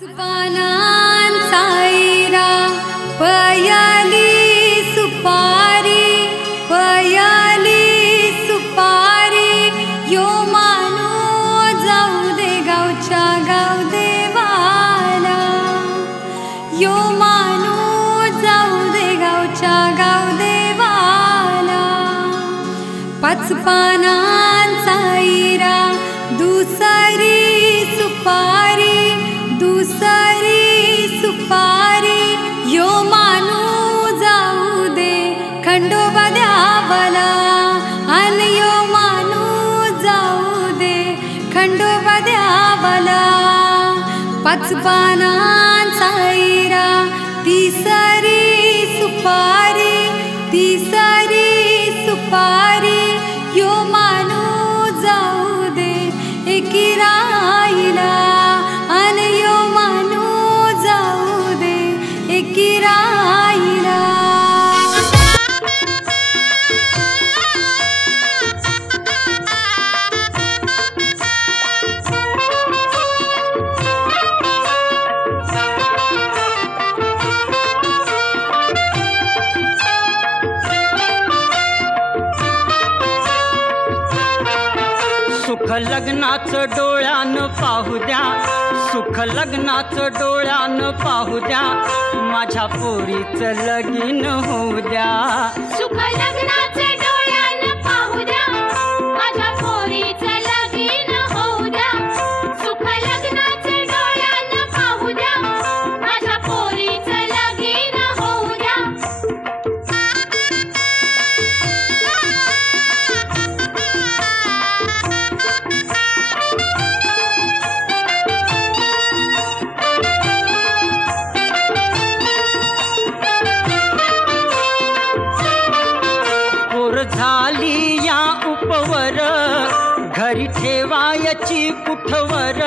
पानांचा इरा पयाली सुपारी यो मानो जाऊ दे गावच्या गाव देवाला यो मानो जाऊ दे गावच्या गाव देवाला पाच पानांचा इरा दुसरी सुपारी यो मानू जाऊ दे खंडोबा द्यावाला अन यो मानू जाऊ दे खंडोबा द्यावाला पाच पानांचा इरा तिसरी सुपारी यो मानू जाऊ दे एकी राईला अन यो मानू जाऊ दे एकी राईला सुख लग्नाचं डोळ्यानं पाहू द्या सुख लग्नाचं डोळ्यानं पाहू द्या माझ्या पोरीचं लगीन होऊ द्या सुख लग्नाचं डोळ्यानं पाहू द्या माझ्या पोरीचं लगीन होऊ द्या सुख लग्नाचं डोळ्यानं पाहू द्या माझ्या पोरीचं लगीन होऊ द्या झाली या उपवर घरी ठेवायची कुठवर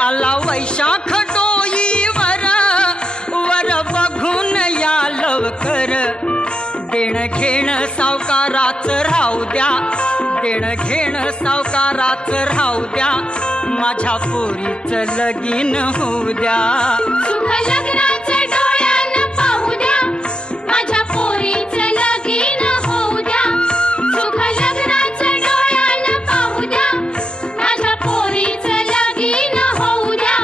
आला वैशाख डोईवर वर बघून या लवकर देण घेण सावकाराचं राहू द्या देण घेण सावकाराचं राहू द्या माझ्या पोरीचं लगीन होऊ द्या सुख लग्नाचं डोळ्यानं पाहू द्या माझ्या पोरीचं लगीन होऊ द्या सुख लग्नाचं डोळ्यानं पाहू द्या माझ्या पोरीचं लगीन होऊ द्या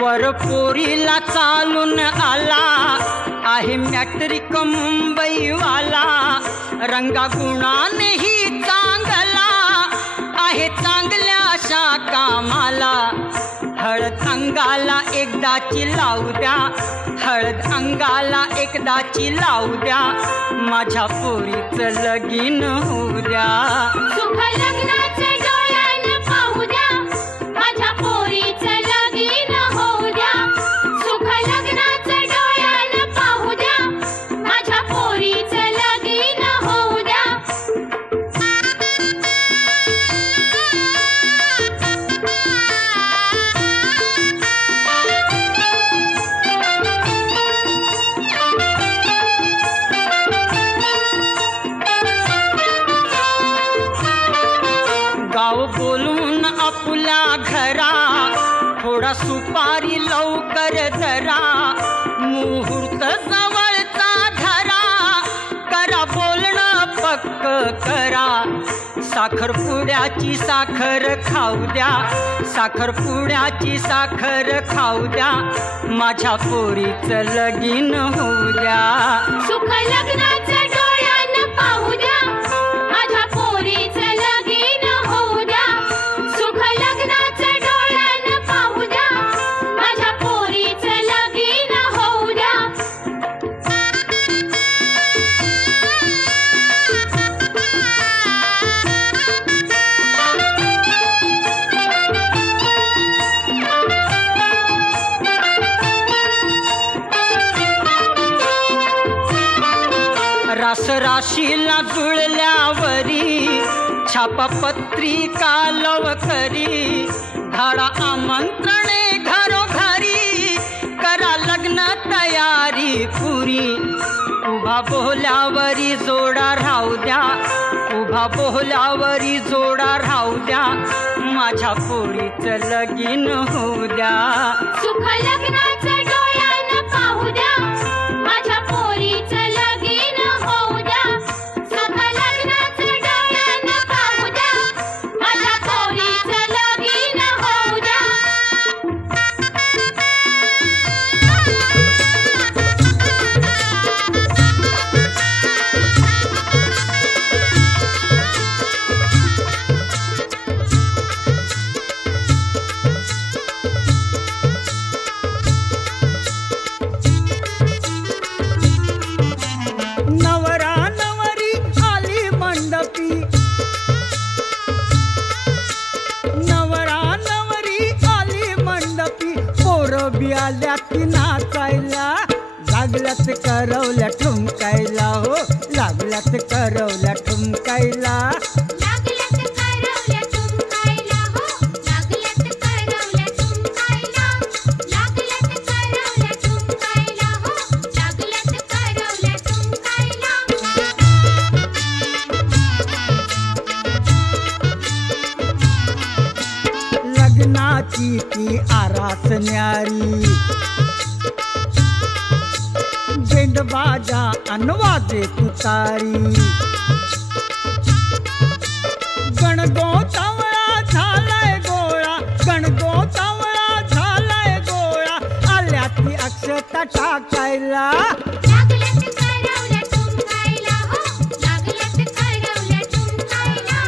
वर पोरीला चालून आला आहे मॅट्रिक मुंबईवाला रंगा गुणानेही चांगला आहे चांगल्या अशा कामाला हळद अंगाला एकदाची लावू द्या हळद अंगाला एकदाची लावू द्या माझ्या पोरीचं लगीन होऊ द्या सुख लग्नाचं डोळ्यानं पाहू द्या माझ्या पोरीचं लगीन होऊ द्या सुख लग्नाचं डोळ्यानं पाहू द्या माझ्या पोरीचं लगीन होऊ द्या गाव बोलून आपल्या घरा थोडा सुपारी लवकर जरा मुहूर्त जवळचा धरा करा बोलणं पक्क करा साखरपुड्याची साखर खाऊ द्या साखरपुड्याची साखर खाऊ द्या माझ्या पोरीचं लगीन होऊ द्या सुख लग्नाचं डोळ्यानं पाहू द्या माझ्या पोरीचं लगीन होऊ द्या सुख लग्नाचं डोळ्यानं पाहू द्या माझ्या पोरीचं लगीन होऊ द्या रास राशीला जुळल्यावरी छापा पत्रिका लवकरी धाडा उभा बोहल्यावरी जोडा राहू द्या, उभा बोहल्यावरी जोडा राहू द्या, माझ्या पोरीचं लगीन होऊ द्या. सुख लग्नाचं डोळ्यानं पाहू द्या, माझ्या पोरीचं लगीन होऊ द्या. सुख लग्नाचं डोळ्यानं पाहू द्या, माझ्या पोरीचं लगीन होऊ द्या. नवरा नवरी आली मंडपी, नवरा नवरी आली मंडपी, पोरं बी आल्या की नाचायला, लागल्यात करवल्या ठुमकायला, हो लागल्यात करवल्या ठुमकायला. लागल्यात करवल्या ठुमकायला, हो लागल्यात करवल्या ठुमकायला. लागल्यात करवल्या ठुमकायला, हो लागल्यात करवल्या ठुमकायला. लग्नाची ती आरास न्यारी, बेंड बाजा अन वाजे तुतारी, गणगोतावळा झालाय गोळा, गणगोतावळा झालाय गोळा, आल्या ती अक्षता टाकायला. लागल्यात करवल्या ठुमकायला, हो लागल्यात करवल्या ठुमकायला.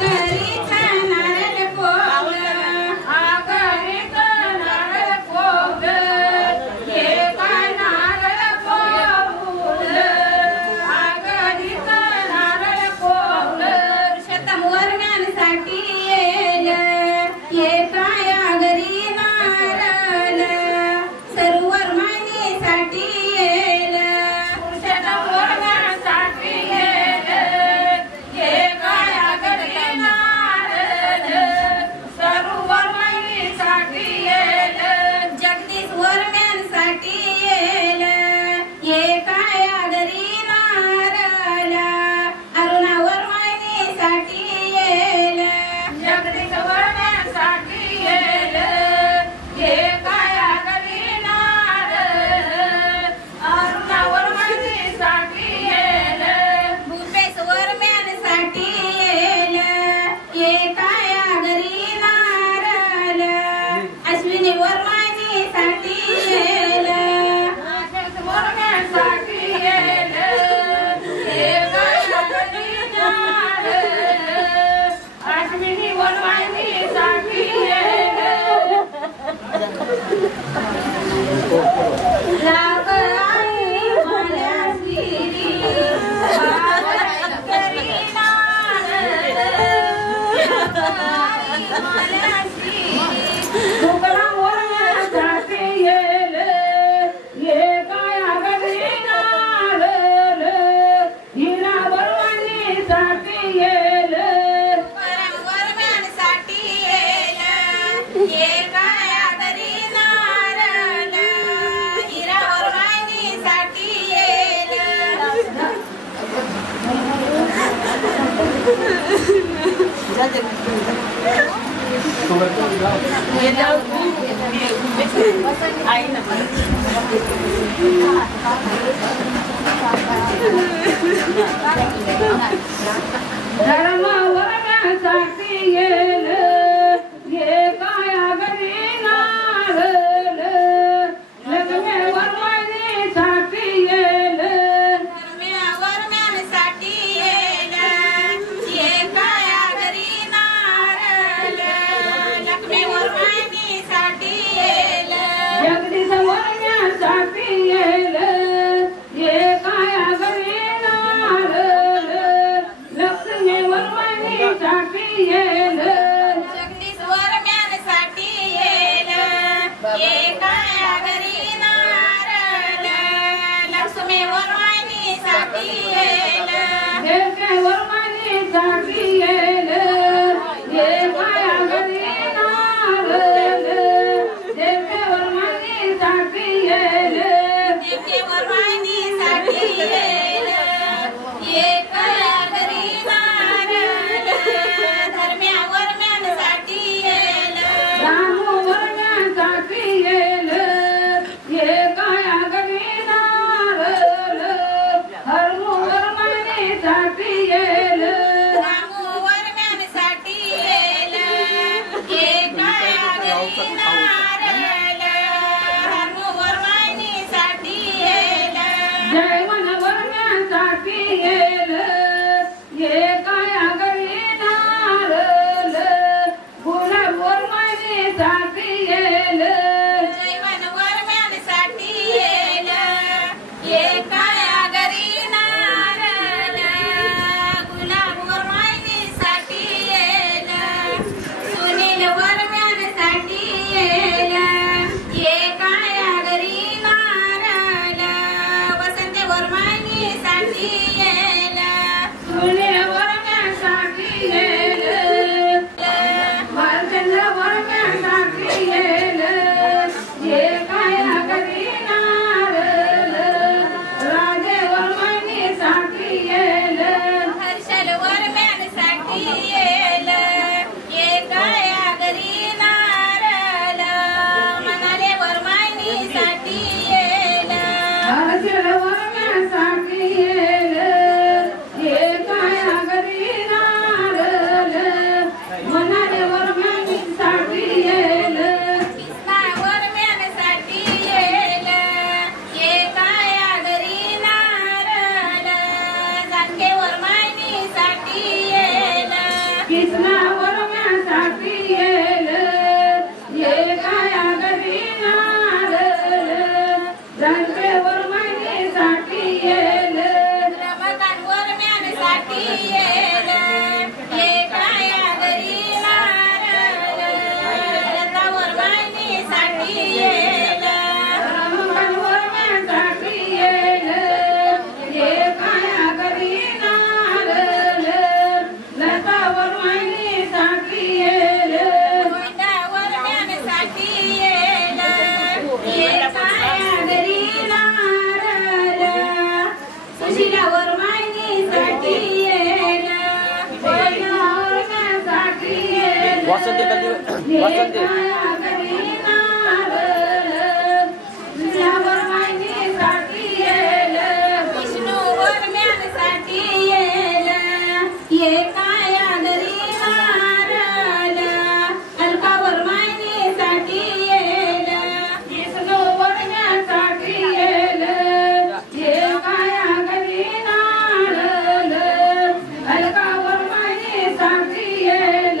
घरी खाणार कोवळं, घरी खाणार कोवळं, हे खाणार कोवळं, घरी खाणार कोवळं. शतमोरण्यांसाठी येलं, हे काया घरी नारळ, सरोवर मानेसाठी येलं. शतमोरण्यांसाठी येलं, हे काया घरी नारळ, सरोवर मानेसाठी येलं. जगदीश वर्ण्यांसाठी येलं, हे काया घरी नारळ, अरुणावर मानेसाठी येलं. जगदीश वर्ण्यांसाठी येलं, हे काया घरी नारळ, अरुणावर मानेसाठी येलं. भूपेश वर्ण्यांसाठी येलं, हे काया घरी नारळ, अश्विनी वर्मानीसाठी येलं. वर्ण्यासाठी येलं, हे काया घरी नारळ, अश्विनी वर्मानीसाठी येलं. लाग आई माझ्या गिरी, घरी नारळ, लाग आई माझ्या गिरी. फुगडा वर्ण्यासाठी येलं, हे काया घरी नारळ, हिरा वर्मानीसाठी येलं. वर्म्यांसाठी येलं, हे काया घरी नारळ, हिरा वर्मानीसाठी येलं. धर्म वर्ण्यासाठी येलं, हे काया घरी नारळ, लग्न वर्मानीसाठी येलं. वर्म्यांसाठी येलं, हे काया घरी नारळ, लग्न वर्मानीसाठी येलं. जगदीश वर्ण्यासाठी येलं, हे काया घरी नारळ, लक्ष्मी वर्मानीसाठी येलं. साठी येल जैवन वरम्यांसाठी येल एकाया घरी नारळ गुलाब वरमाईसाठी येल सुनील वरम्यांसाठी येल एकाया घरी नारळ वसंत वरमाईसाठी येल सुने वरम्यासाठी येल बालचंद्र वरम्यासाठी येल हे काया घरी नारळ राजे वरमाईसाठी येल हर्षल वरम्यांसाठी येल एकाया घरी नारळ मनाले वरमाईसाठी येल हर्षल वरम्यासाठी येल हे काया घरी नारळ मनाले वरमाईसाठी येल कृष्णा वरम्यांसाठी येल एकाया घरी नारळ जानके वरमाईसाठी येल कृष्णा वरम्यासाठी येल हे काया घरी नारळ जानके वरमाईसाठी येल रमकांत वरम्यांसाठी येल एकाया घरी नारळ लता वरमाईसाठी येल रामकांत वरम्यासाठी येल हे काया घरी नारळ लता वरमाईसाठी येल गोविंदा वरम्यांसाठी येल एकाया घरी नारळ सुशीला वरमाईसाठी येल गोविंदा वरम्यासाठी येल वासंती हे वासंती काया घरी नारळ तुझ्या वरमाईसाठी येल विष्णू वरम्यांसाठी येल एकाया घरी नारळ अलका वरमाईसाठी येल विष्णू वरम्यासाठी येल हे काया घरी नारळ अलका वरमाईसाठी येल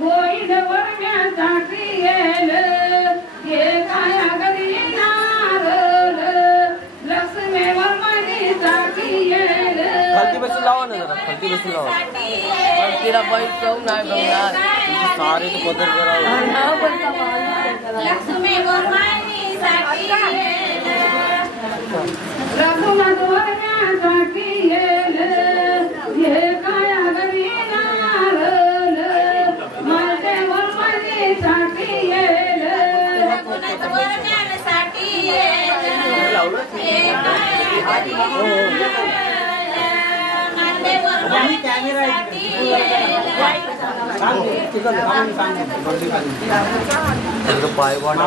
गोविंद वरम्यासाठी येल हे काया घरी नारळ लक्ष्मी वरमाईसाठी येल खालती बसून लावा ना जरा खालती बसून लावा तिला बाईक जाऊ नाही गंगा सारे तो पदर करावं लक्ष्मी वरमाईसाठी येल रघुनाथ वरम्यासाठी येल हे काया घरी नारळ माझे वरमाईसाठी येल रघुनाथ वरम्यांसाठी येल एकाया घरी नारळ माते वरमाईसाठी त्याचं पाय वाढ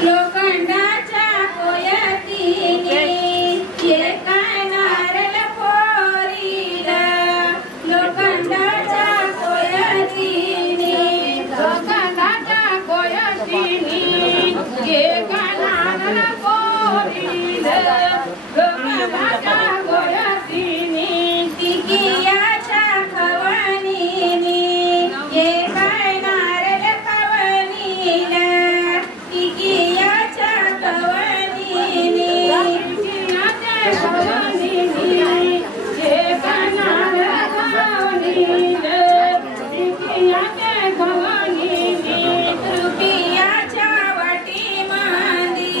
लोखंडाच्या कोयतीने एका नारळ फोडील लोखंडाच्या कोयतीने लोखंडाच्या कोयतीने एका नारळ फोडील लोखंडाच्या कोयतीने टिकियाच्या खवणीने एका नारळ खवणील टिकियाच्या खवणीने रुपयाच्या वाटी मांदी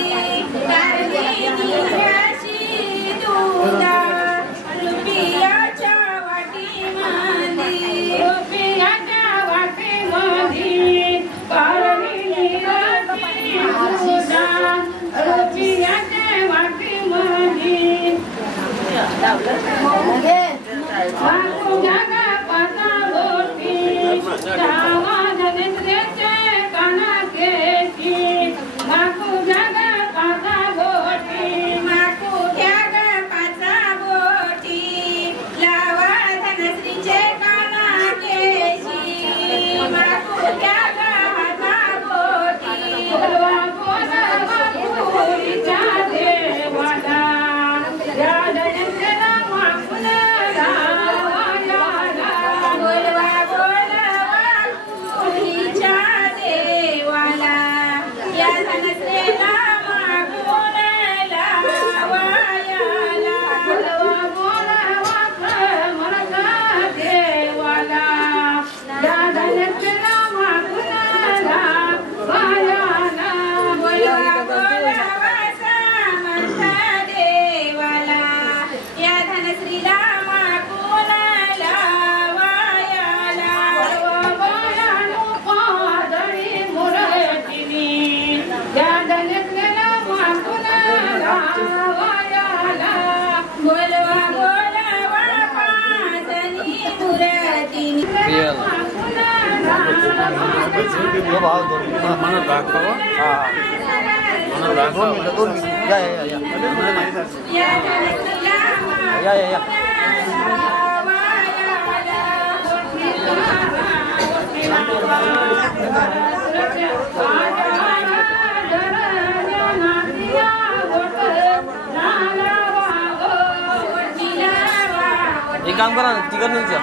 कारली निराशी दुधा रुपयाच्या वाटी मांदी माकू घ्या ग पाचा बोटी भाव दोन मला दाखवा हा मला दाखवा 2 मिनिटं या एक काम करा ना तिकडं नाही जा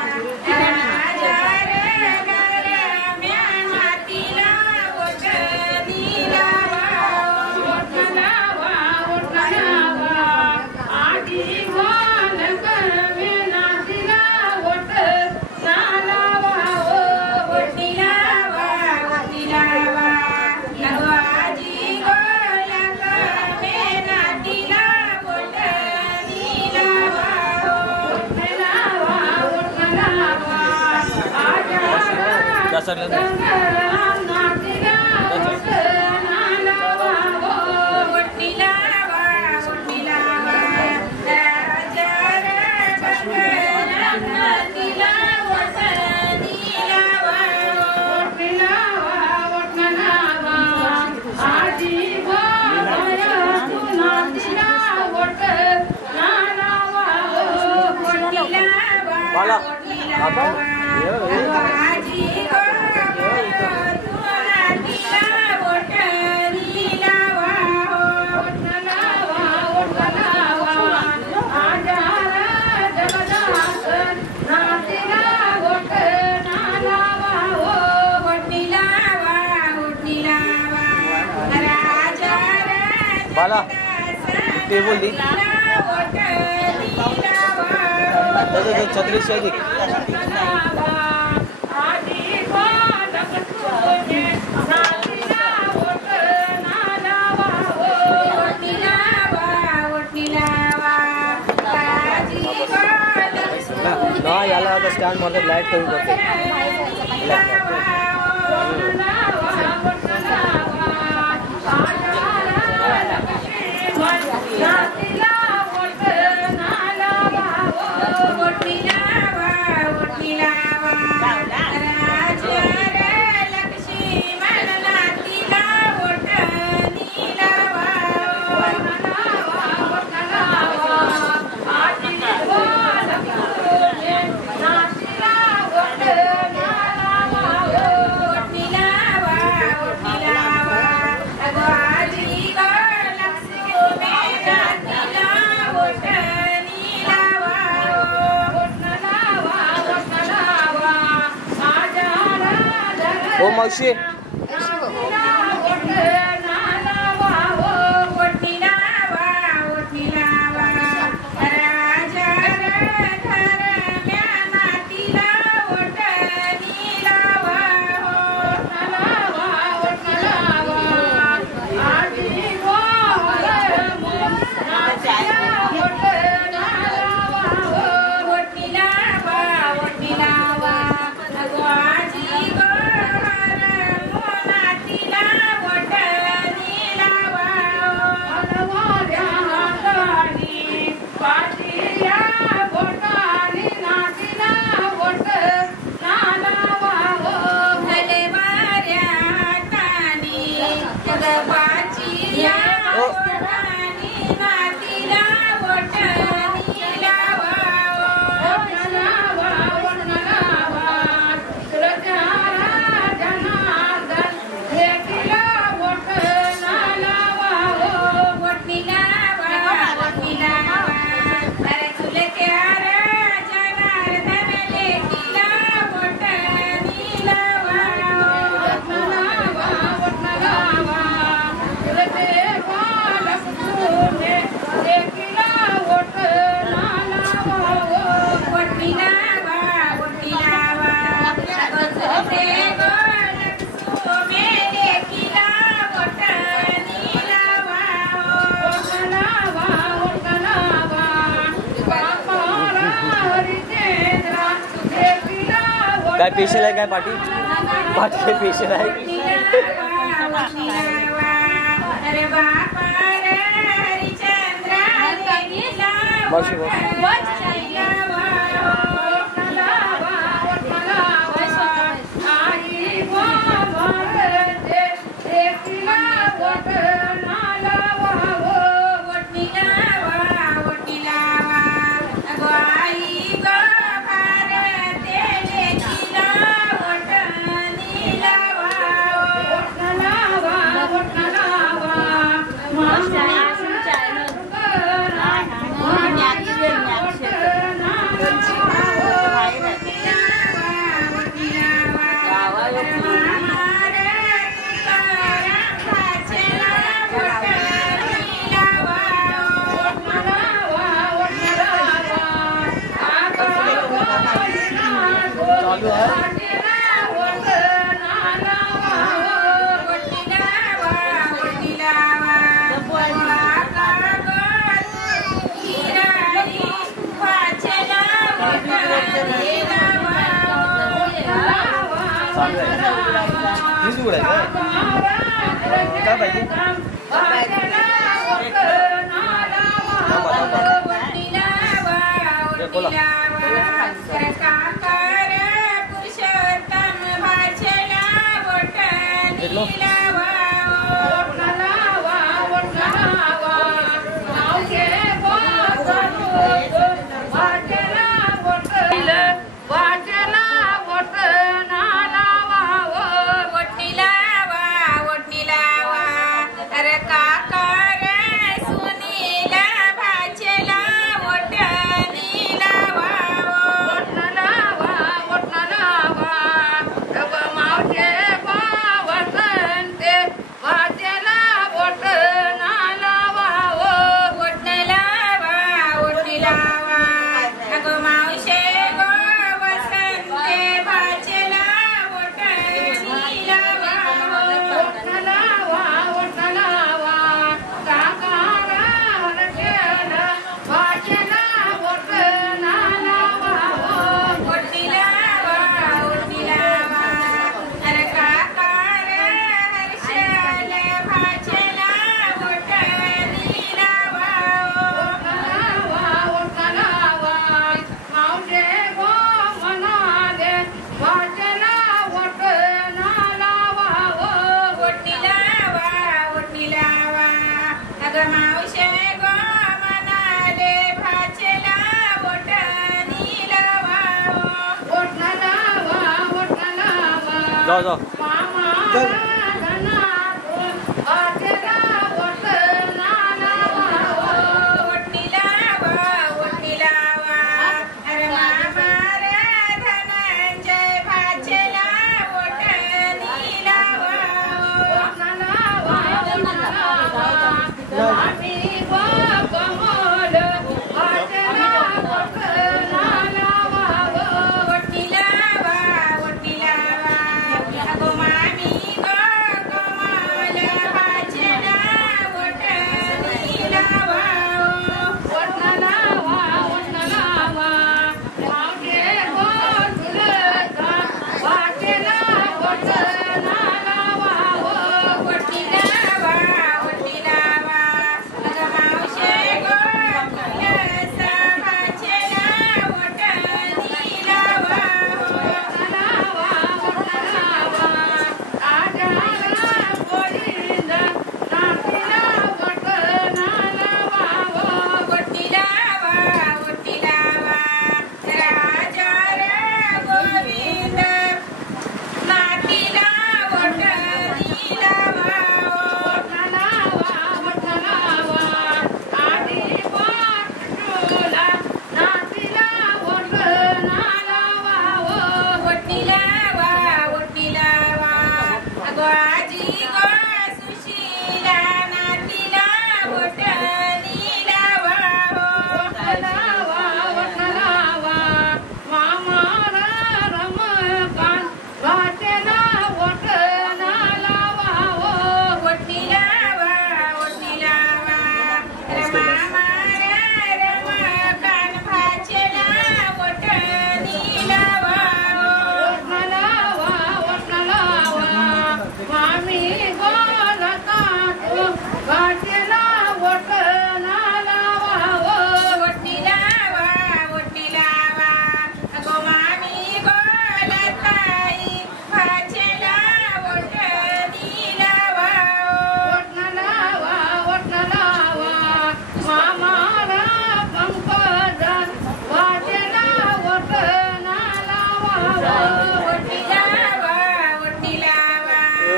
बाला टेबल दी छत्री से ना याला आता स्टँड मध्ये लाईट कमी करते ओ मावशी काय स्पेशल आहे काय पार्टी पार्टी स्पेशल आहे मावशी मावशी काय पाहिजे? बोला. जाओ जाओ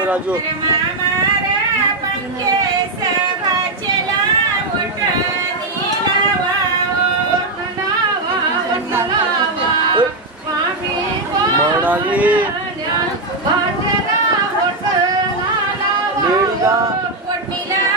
राजू वटिला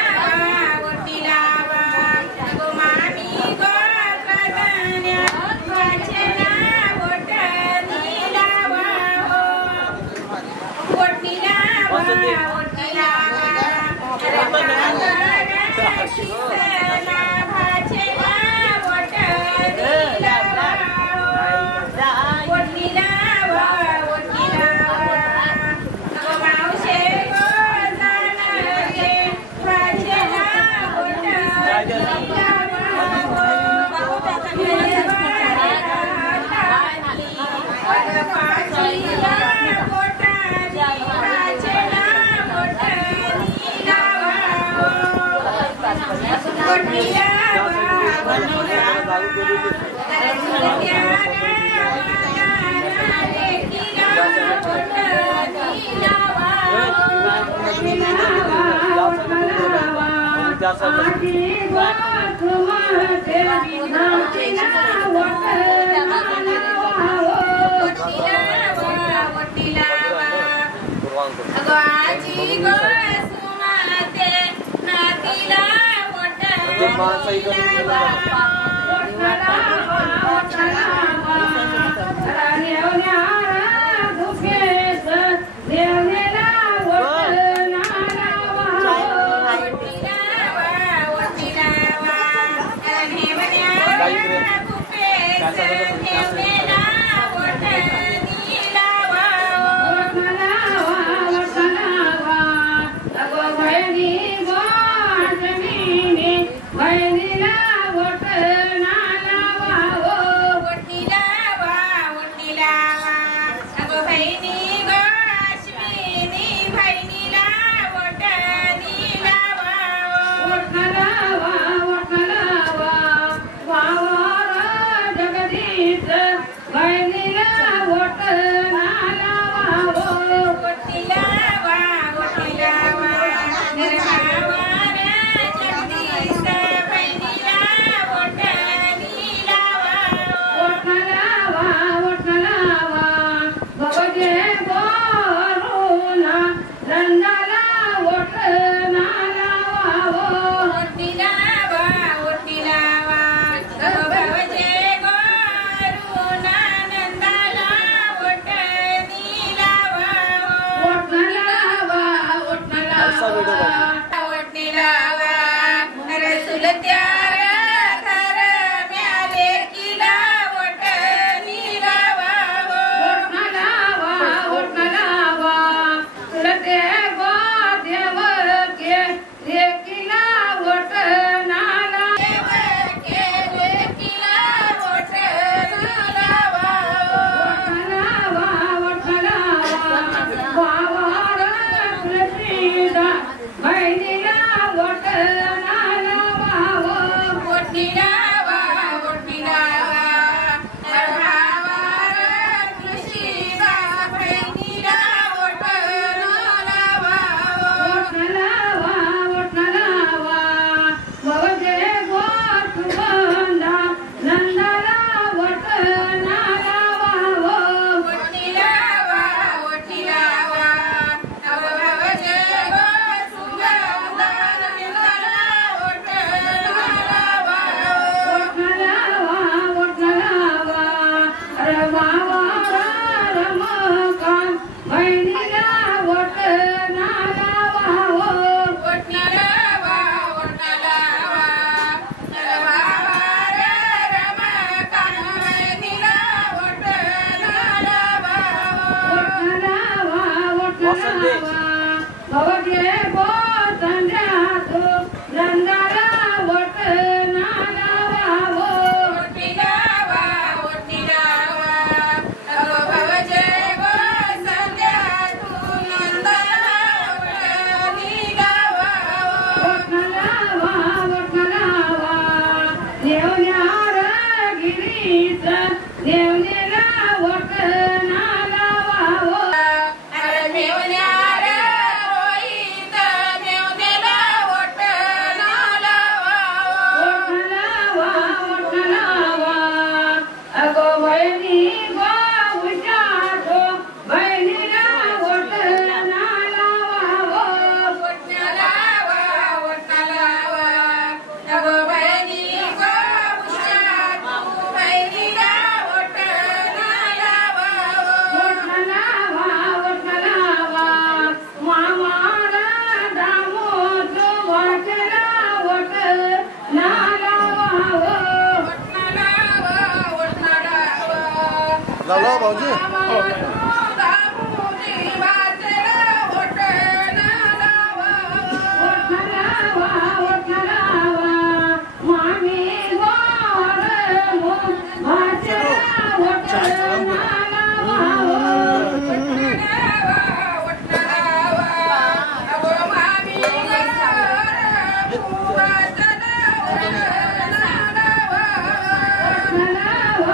लावला भाऊजी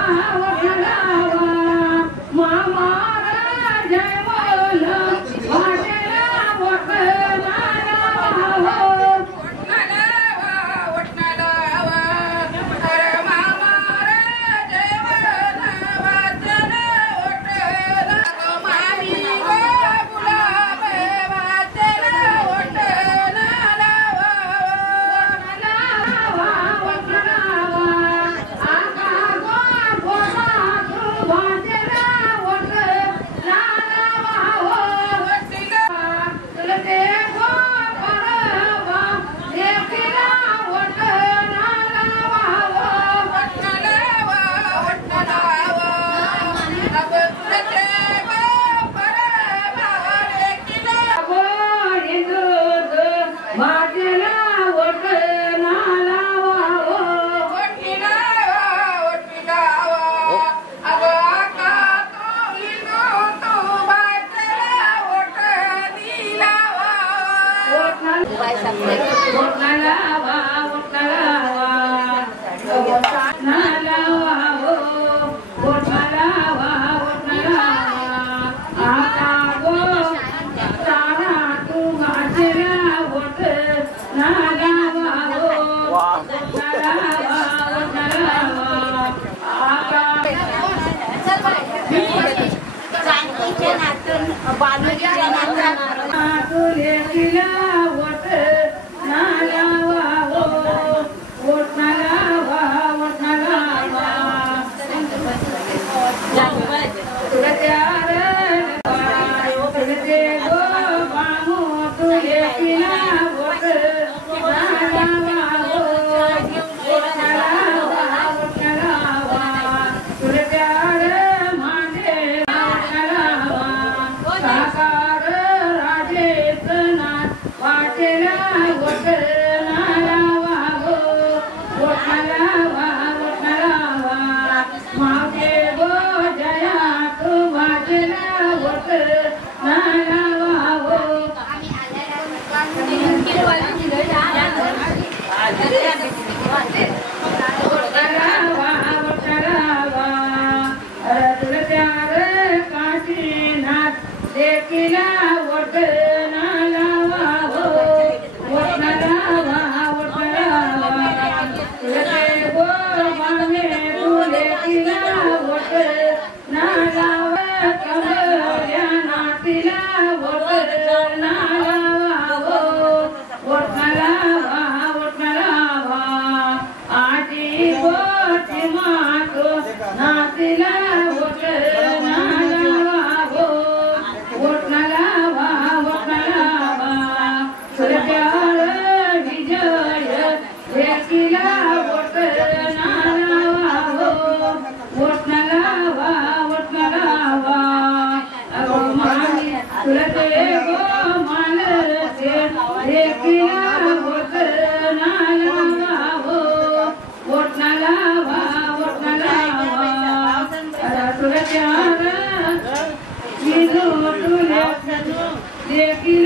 Thank you.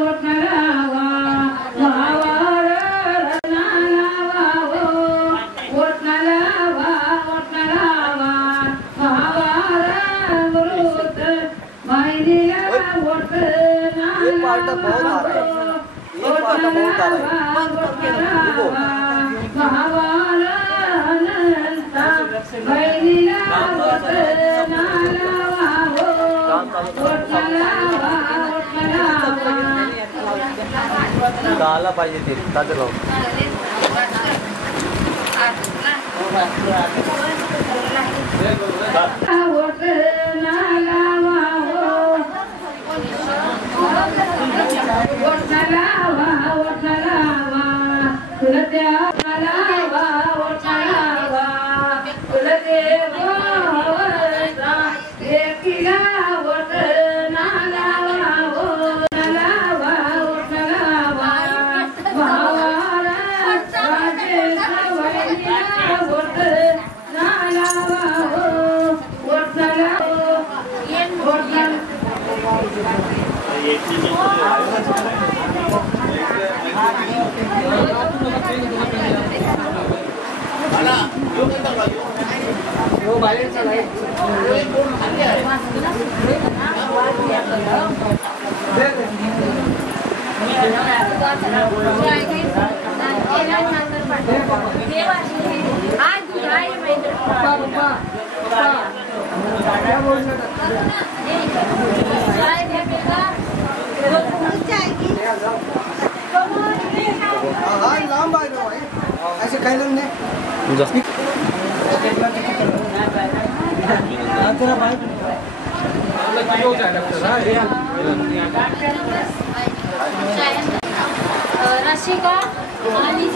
वट पार्ट बहुत आ रहा है, ये पार्ट बहुत आ रहा है। बंद करके रुको। गाला पाहिजे ते ताजं लाव. ऐसे खाई लेंगे रशिका आणि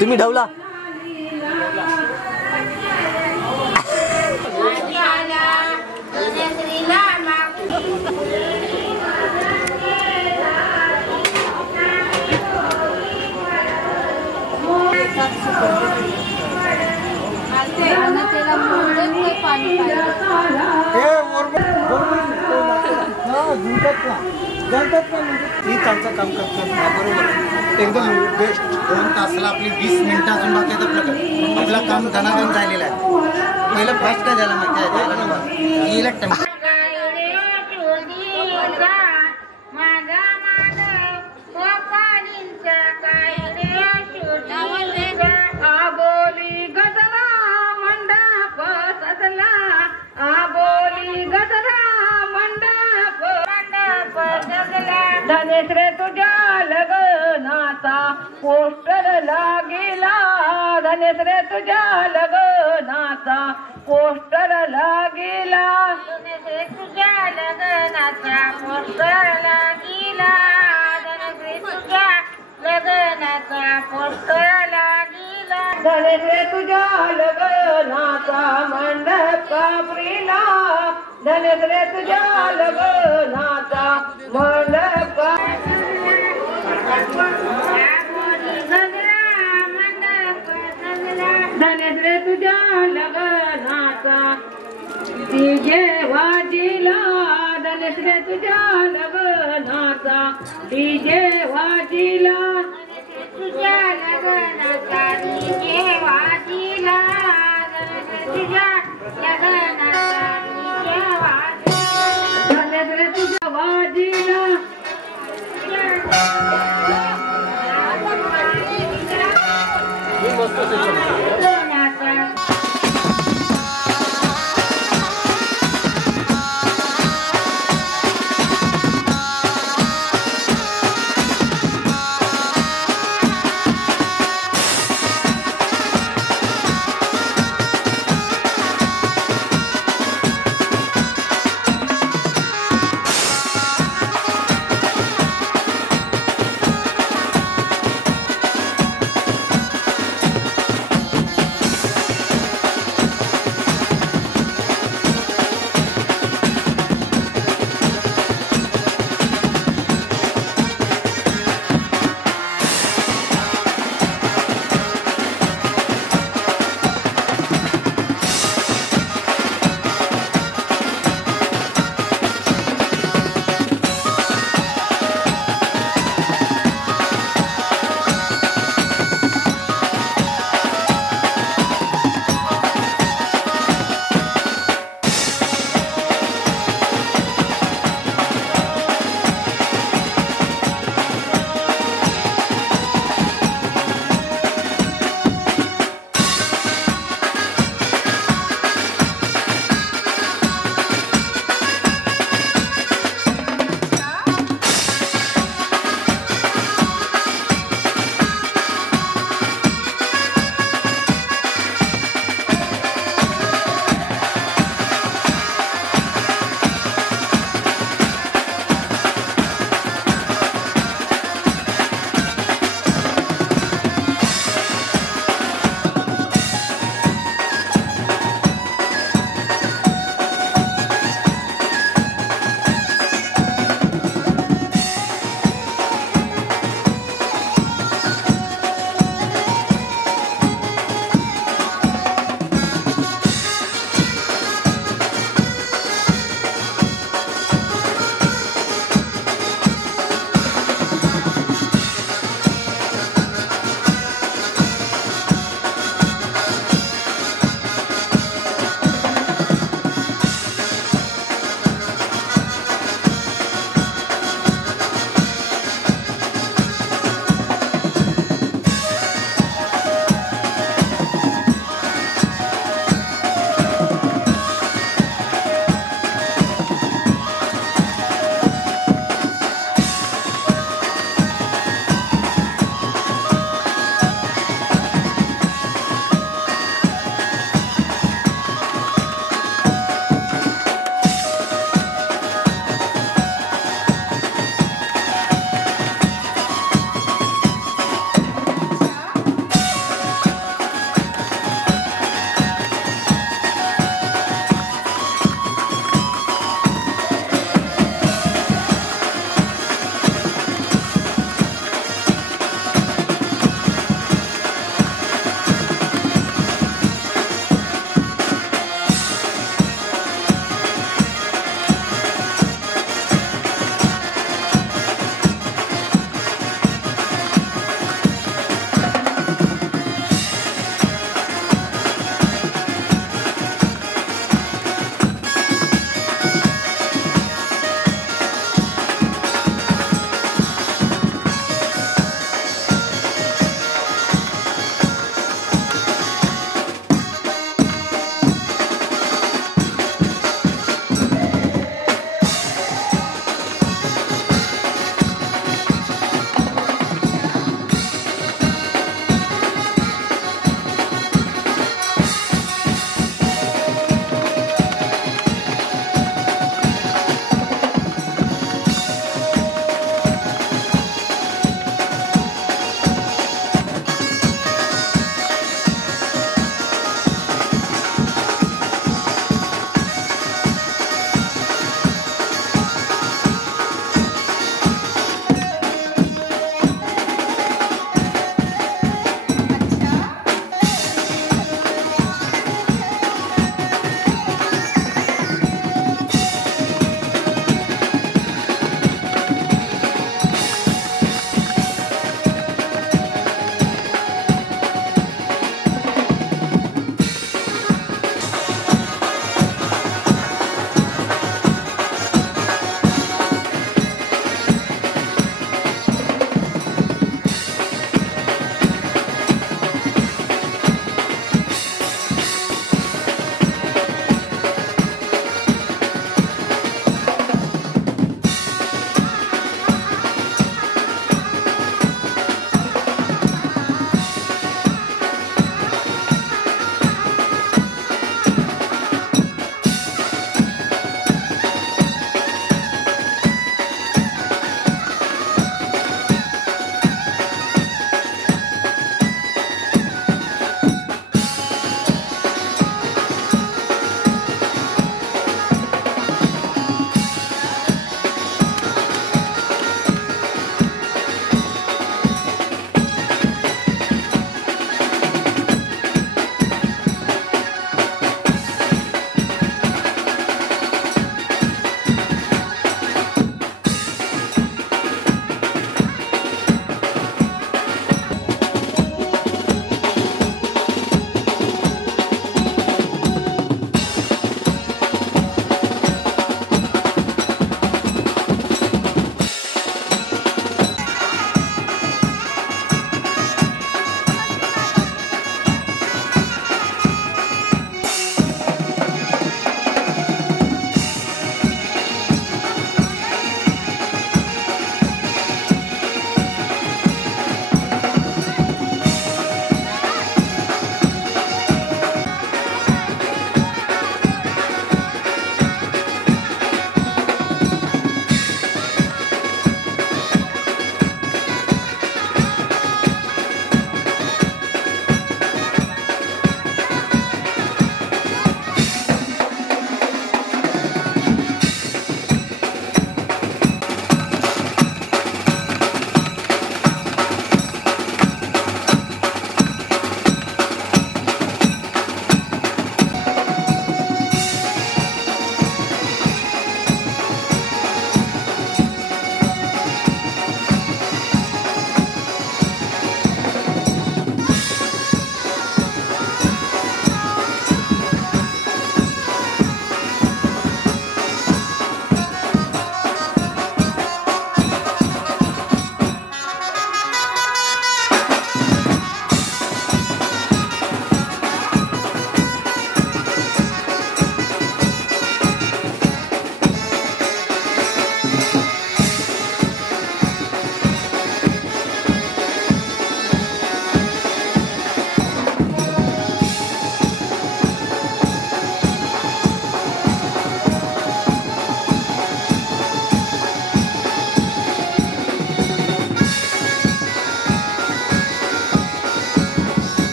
तुम्ही ढवला त्यांचं काम करतात बरोबर एकदम बेस्ट 2 तासाला आपली 20 मिनिटं अजून बाकी आहेत. आपलं काम धनाधन झालेलं आहे. पहिलं फास्ट काय झालं माहिती आहे इलेक्ट्रिक धनेश रे तुझ्या लग्नाचा पोस्टर लागेला. धनेश रे तुझ्या लग्नाचा पोस्टर लागेला. धनेश रे तुझ्या लग्नाचा पोस्टर लागेला. धनेश रे तुझ्या लग्नाचा पोस्टर लागेला. धनेश रे तुझ्या लग्नाचा मंडप कापरीला. धनेश रे तुझ्या लग्नाचा मंडप धनेश रे तुझ्या लग्नाचा डीजे वाजिला. धनेश रे तुझ्या लग्नाचा डीजे वाजिला. तुझ्या लग्नाचा डीजे वाजिला. धनेश रे तुझ्या